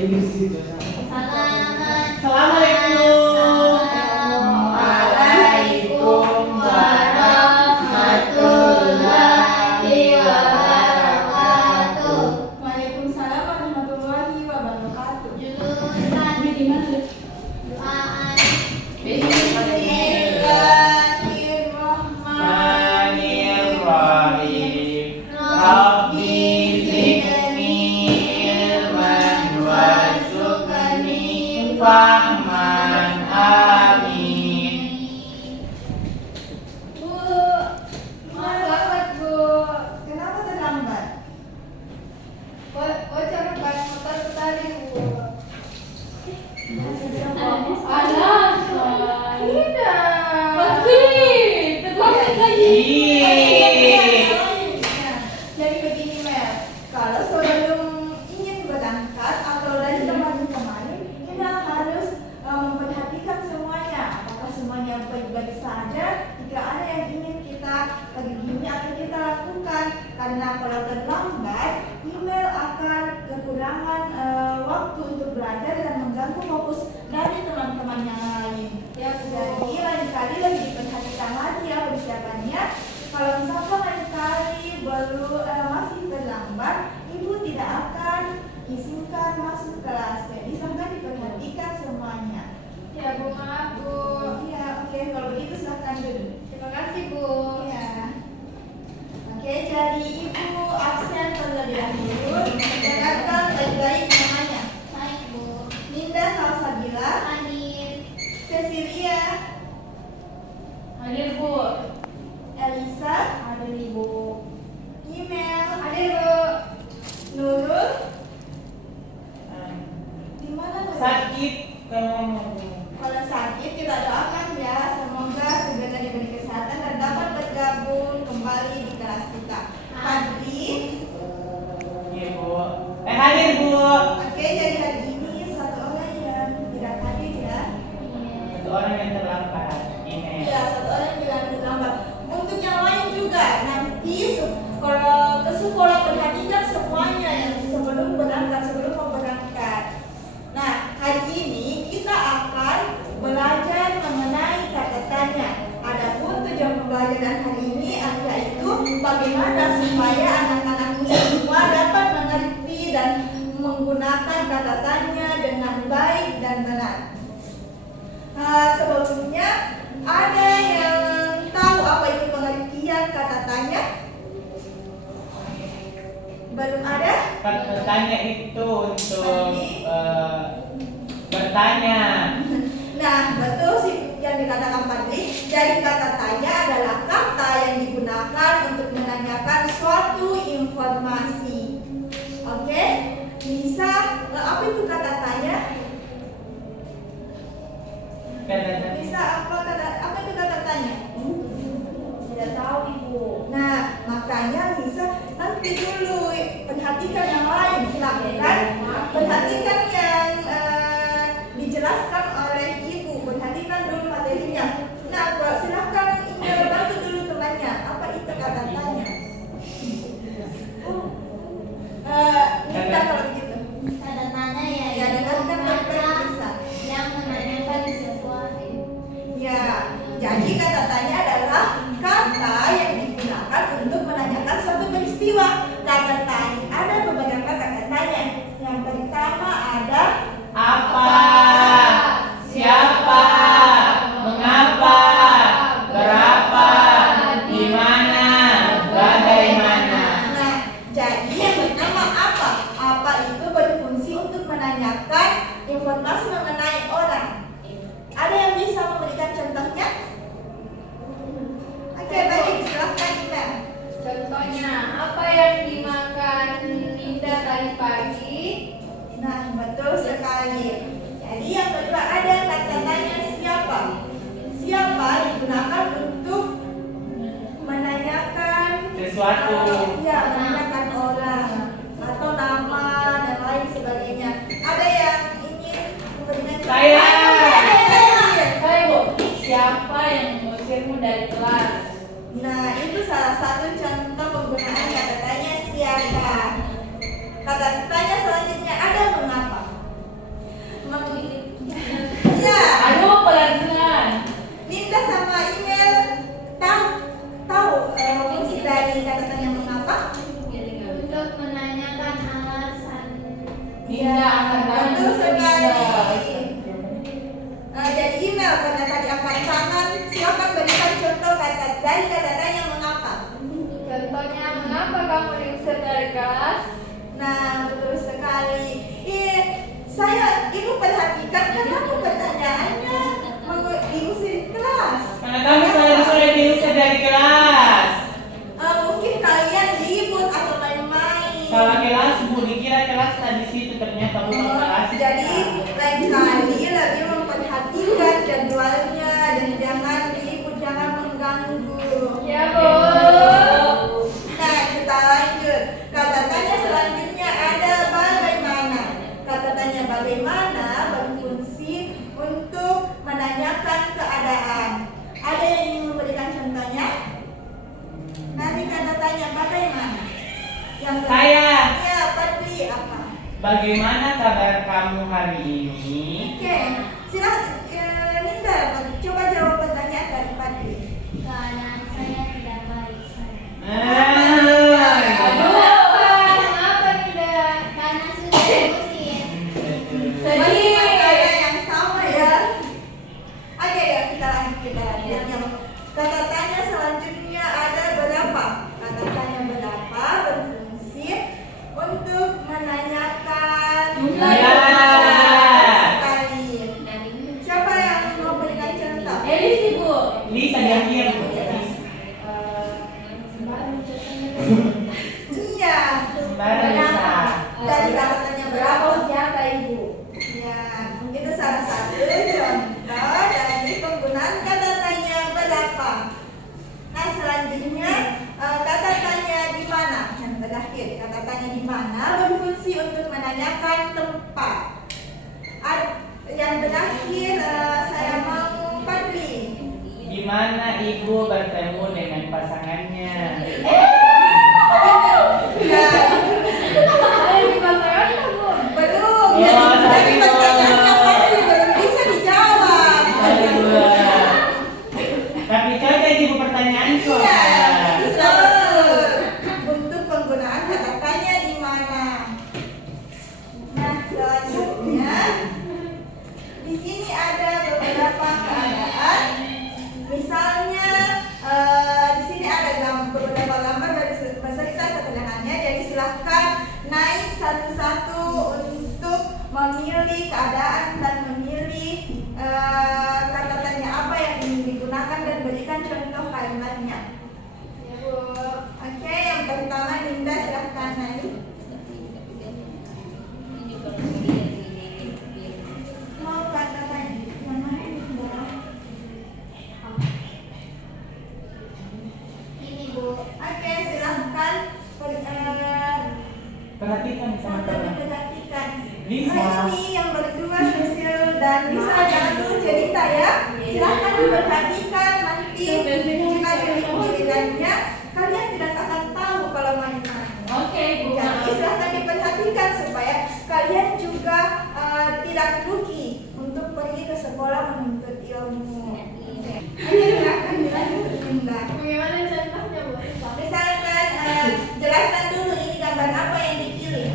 Assalamualaikum warahmatullahi wabarakatuh. Waalaikumsalam warahmatullahi wabarakatuh. Jurusan di mana? Bismillahirrahmanirrahim. Rabbi zidni ilman warzuqni fahman. Amin. Bu, maaf Bu. Kenapa terlambat? Bocor ban motor tadi Bu. Jadi begini Mel, kalau sebelum ingin berangkat atau dari kemarin-kemarin, kita harus memperhatikan semuanya. Apakah semuanya baik-baik saja? Jika ada yang ingin kita begini akan kita lakukan. Karena kalau terlambat, email akan kekurangan waktu untuk belajar dan mengganggu fokus dari teman-teman yang lain. Ya, jadi lain kali lebih diperhatikan lagi ya persiapannya. Kalau misalkan lain kali baru masih terlambat, ibu tidak akan izinkan masuk kelas. Jadi sangat diperhatikan semuanya. Ya Bu, maaf Bu. Iya, oke, kalau begitu silahkan dulu. Terima kasih Bu. Iya. Oke, jadi ibu absen terlebih dahulu. Dengarkan baik-baik namanya. Baik Bu. Ninda Salsabila, Hadir. Cecilia, Hadir Bu. Elisa, Hadir Ibu. Email, Hadir Bu. Nurul. Di mana Nurul? Sakit. Kalau sakit kita doakan ya, semoga segera diberi kesehatan dan dapat bergabung kembali di kelas kita. Hadir. Iya Bu. Hadir Bu. Oke, jadi hari ini satu orang yang tidak hadir ya. Satu orang yang terlambat. Ini. Iya, satu orang bilang terlambat. Untuk yang lain juga nanti kalau ke sekolah perhatikan semuanya yang sebelum berangkat, sebelum mau berangkat. Nah, hari ini kita akan belajar mengenai kata tanya. Adapun tujuan pembelajaran hari ini yaitu bagaimana supaya anak-anak semua dapat mengerti dan menggunakan kata tanya dengan baik dan benar. Sebelumnya ada yang tahu apa itu pengertian kata tanya? Belum ada? Kata tanya itu untuk bertanya. Nah, betul sih yang dikatakan Fadli. Jadi kata tanya adalah kata yang digunakan untuk menanyakan suatu informasi. Oke? Bisa apa itu kata tanya? Bisa apa itu kata tanya? Tidak tahu Ibu. Nah, makanya Lisa nanti dulu perhatikan yang lain, silakan perhatikan yang dijelaskan oleh ibu, perhatikan dulu materinya. Nah, silakan bantu dulu temannya, apa itu kata tanya? Kita kalau begitu. Kata tanya ya. Ya, dengarkan baik-baik bisa. Yang menanyakan sesuatu. Ya, jadi kata tanya adalah kata yang digunakan untuk menanyakan suatu peristiwa. Kata tanya ada beberapa kata tanya. Yang pertama ada Apa? Siapa? Mengapa? Berapa? Di mana? Bagaimana? Nah, jadi yang pertama apa? Apa itu berfungsi untuk menanyakan informasi mengenai orang. Ada yang bisa memberikan contohnya? Oke, baik, silahkan Ina. Contohnya, apa yang dimakan Ninda tadi pagi? Nah, betul sekali. Jadi yang kedua ada kata tanya siapa. Siapa digunakan untuk menanyakan Sesuatu. ya, menanyakan orang atau nama dan lain sebagainya. Ada yang ingin memberikan contoh? Saya. Hai Bu. Siapa yang mengusirmu dari kelas? Nah, itu salah satu contoh penggunaan kata tanya siapa. Kata tanya selanjutnya ada mengapa. kelas. Nah, betul sekali. Ibu perhatikan kenapa pertanyaannya diusir kelas. Karena kami sudah diusir dari kelas. Mungkin kalian ribut atau main-main. Salah kelas, Bu. Dikira kelas tadi situ, ternyata bukan kelas. Jadi lain kali lebih memperhatikan jadwalnya dan jangan ribut, jangan mengganggu. Ya, Bu. Nah, kita lanjut. Kata tanya selanjutnya ada bagaimana. Kata tanya bagaimana berfungsi untuk menanyakan keadaan. Ada yang ingin memberikan contohnya? Nanti kata tanya bagaimana. Yang Saya. Ya, Padli apa? Bagaimana kabar kamu hari ini? Oke, silakan Ninda, coba jawab pertanyaan dari Padli. Keadaan saya tidak baik, saya. Kenapa tidak? Karena sudah diusir. Masih ada yang sama ya. Oke ya, kita lanjut. Yang kata tanya selanjutnya ada berapa? Kata tanya berapa berfungsi untuk menanyakan Jumlah. sekali. Siapa yang mau berikan contoh? Elis, Ibu. Lisa gantian, Bu. Iya. Sembarang Lisa. Dari kata tanya Berapa berapa? usia Ibu? Ya, itu salah satu contoh dari penggunaan kata tanya berapa. Nah, selanjutnya kata tanya di mana. Yang terakhir, kata tanya di mana berfungsi untuk menanyakan tempat. Yang terakhir saya mau Padli. Di mana Ibu bertemu dengan pasangannya? Ya, Ayo dipasangan, Bu. belum. Ya, Jadi tapi pertanyaannya Padli belum bisa dijawab. Tapi coba Ibu pertanyaan Iya, soal. betul. Untuk penggunaan kata tanya di mana. Nah, selanjutnya di sini ada beberapa keadaan. Misalnya di sini ada beberapa gambar dari beserta keterangannya. Jadi silahkan naik satu-satu untuk memilih keadaan dan memilih kata tanya apa yang ingin digunakan dan berikan contoh kalimatnya. Ya, Bu. Oke, yang pertama Linda silahkan naik. Mau kata tanya yang mana Linda? Ini, Bu. Oke, silahkan Perhatikan sama teman. perhatikan. Lisa. Nah, ini yang berdua Cecil dan Lisa jangan dulu cerita ya. Silahkan diperhatikan nanti jika jadi gilirannya kalian tidak akan tahu kalau main-main. Oke, Bu. Jadi silahkan diperhatikan supaya kalian juga tidak rugi untuk pergi ke sekolah menuntut ilmu. Oke, silahkan dilanjut Linda. Bagaimana contohnya, Bu? Misalkan jelaskan dulu ini gambar apa yang dipilih.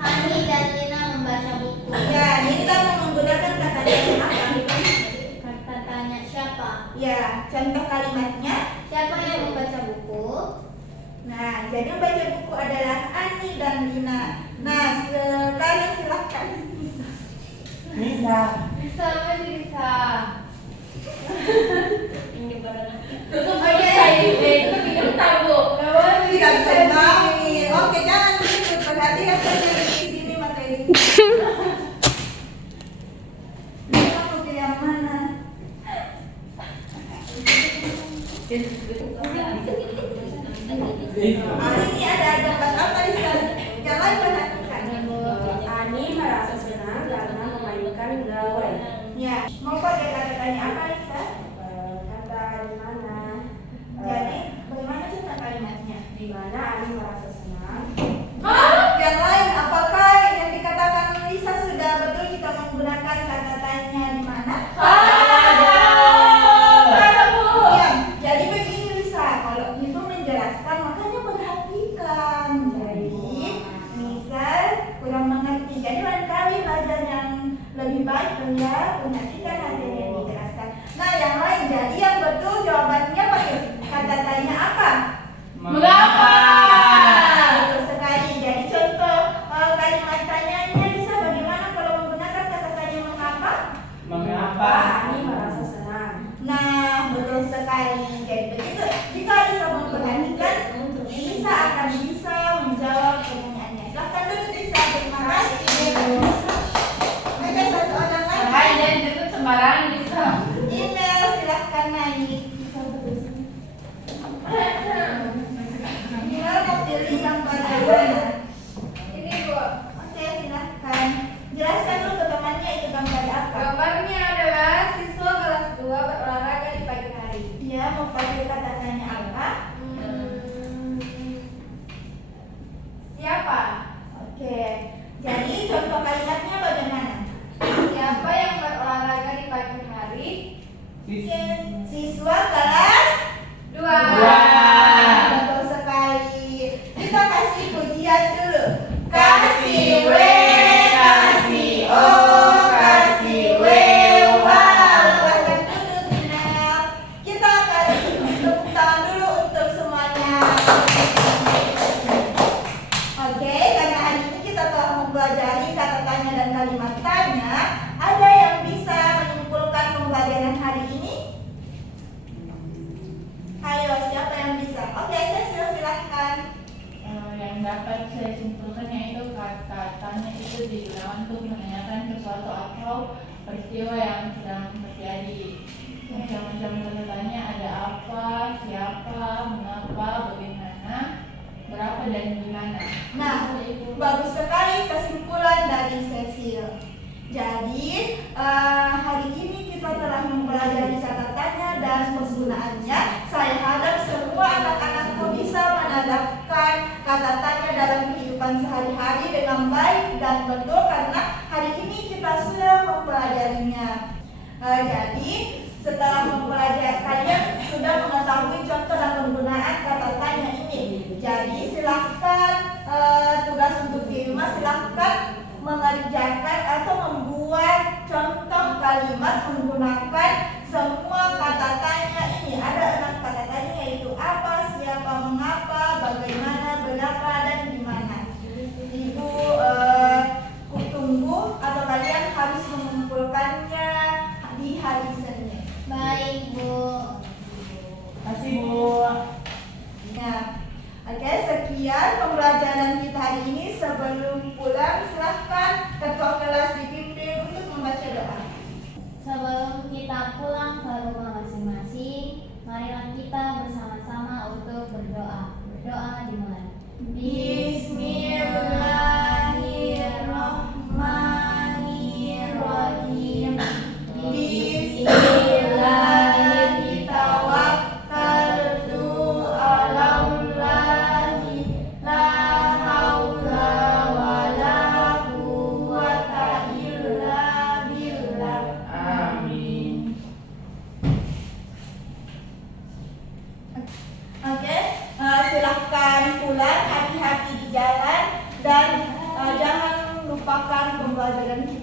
Hani dan Lina membaca buku. Ya, Linda mau menggunakan kata tanya apa? Kata tanya siapa? Ya, contoh kalimatnya. Siapa yang membaca buku? Nah, jadi membaca buku adalah Ani dan Lina. Nah, sekarang silahkan. Lisa. Bisa, apa sih bisa? Ini baru. Tutup Oke. tutup digentar, Bu. Nggak boleh Tidak bisa. terbang. Oke, jangan ribut. Perhatikan saja di sini materi. Kita mau pilih yang mana? Ini ada gambar apa di sana? Jangan perhatikan. Ani merasa senang karena memainkan gawai. Ya, mau pakai kata tanya apa Lisa? Kata di mana? Jadi, bagaimana contoh kalimatnya? Di mana Ani merasa senang? Yang lain, apakah yang dikatakan Lisa sudah betul kita menggunakan kata tanya di mana? Ya, jadi begini Lisa, kalau itu menjelaskan makanya perhatikan. Jadi, Lisa kurang mengerti. Jadi lain kali belajar yang lebih baik ya, perhatikan materi yang dijelaskan. Nah, yang lain, jadi yang betul jawabannya pakai kata tanya apa? Mengapa? Betul sekali. sembarangan bisa. Email silahkan naik. Email mau pilih yang bagaimana? Ini Bu. Oke, silahkan. Jelaskan dulu ke temannya itu gambar apa. Gambarnya adalah siswa kelas 2 berolahraga di pagi hari. Dia mau pakai kata tanya apa? Siapa? Oke. Jadi contoh kalimatnya bagaimana? Siapa yang berolahraga di pagi hari? Siswa kelas 2. Betul sekali. Kita kasih pujian dulu. Kasih W, kasih O, kasih W. Wow, silahkan duduk Nel. Kita kasih tepuk tangan dulu untuk semuanya. Oke, karena hari ini kita telah mempelajari kata tanya dan kalimat tanya. Ada yang bisa menyimpulkan pembelajaran hari ini? Ayo, siapa yang bisa? Oke, saya silahkan. Yang dapat saya simpulkan yaitu kata tanya itu digunakan untuk menanyakan sesuatu atau peristiwa yang sedang terjadi. Macam-macam kata tanya ada apa, siapa, mengapa, bagaimana, berapa, dan gimana. Nah, bagus sekali kesimpulan dari Cecil. Jadi, hari ini kita telah mempelajari kata tanya dan penggunaannya. Saya harap semua anak-anakku bisa menerapkan kata tanya dalam kehidupan sehari-hari dengan baik dan betul karena hari ini kita sudah mempelajarinya. Jadi, setelah mempelajari, kalian sudah mengetahui contoh dan penggunaan kata tanya ini. Jadi, silahkan tugas untuk di rumah silahkan mengerjakan atau membuat contoh kalimat menggunakan semua kata tanya ini. Ada 6 kata tanya yaitu apa, siapa, mengapa, bagaimana, berapa, dan gimana. Ibu tunggu atau kalian harus mengumpulkannya di hari Senin. Baik, Bu. Kasih Bu. Ya. Oke, sekian pembelajaran kita hari ini. Sebelum pulang, silahkan ketua kelas dipimpin untuk membaca doa. Sebelum kita pulang ke rumah masing-masing, marilah kita bersama-sama untuk berdoa. Berdoa dimulai. Bismillahirrahmanirrahim. Bismillahirrahmanirrahim. La haula wala quwwata illa billah. Amin. Oke, silahkan pulang, hati-hati di jalan dan jangan lupakan pembelajaran kita.